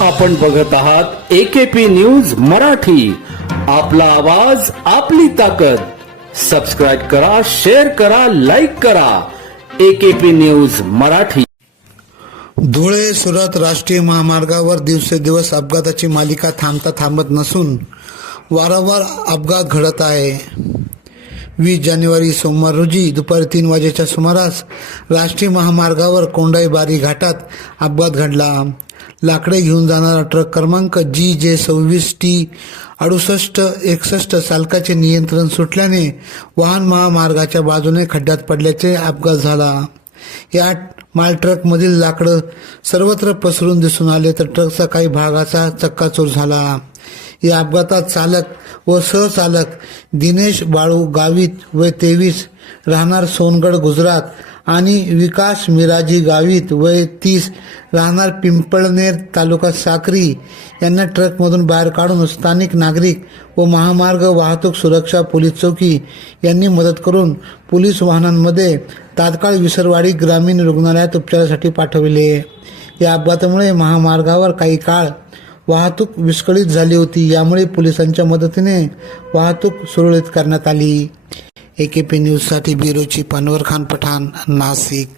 आपण बघत आहात एकेपी न्यूज मराठी. आपला आवाज आपली ताकद. सबस्क्राईब करा शेअर करा लाईक करा. AKP news Marathi. Dhule Surat राष्ट्रीय महामार्गावर दिवसेदिवस अपघाताची मालिका थांबता थांबत नसून वारंवार अपघात घडत आहे. वीस जानेवारी सोमवार रोजी दुपारी तीन वाजेच्या सुमारास राष्ट्रीय महामार्गावर कोंडाई बारी घाटात अपघात घडला. लाकडे घेऊन जाणारा ट्रक क्रमांक जी जे सव्वीस टी अडुसष्ट एकसष्ट चालकाचे नियंत्रण सुटल्याने वाहन महामार्गाच्या बाजूने खड्ड्यात पडल्याचे अपघात झाला. या माल ट्रकमधील लाकडं सर्वत्र पसरून दिसून आले तर ट्रकचा काही भागाचा चक्काचूर झाला. या अपघातात चालक व सहचालक दिनेश बाळू गावित व तेवीस राहणार सोनगड गुजरात आणि विकास मिराजी गावित वय तीस राहणार पिंपळनेर तालुका साक्री यांना ट्रकमधून बाहेर काढून स्थानिक नागरिक व महामार्ग वाहतूक सुरक्षा पोलीस चौकी यांनी मदत करून पोलीस वाहनांमध्ये तात्काळ विसरवाडी ग्रामीण रुग्णालयात उपचारासाठी पाठविले. या अपघातामुळे महामार्गावर काही काळ वाहतूक विस्कळीत झाली होती यामुळे पोलिसांच्या मदतीने वाहतूक सुरळीत करण्यात आली. ए के पी न्यूजसाठी ब्युरोची पनवर खान पठाण नाशिक.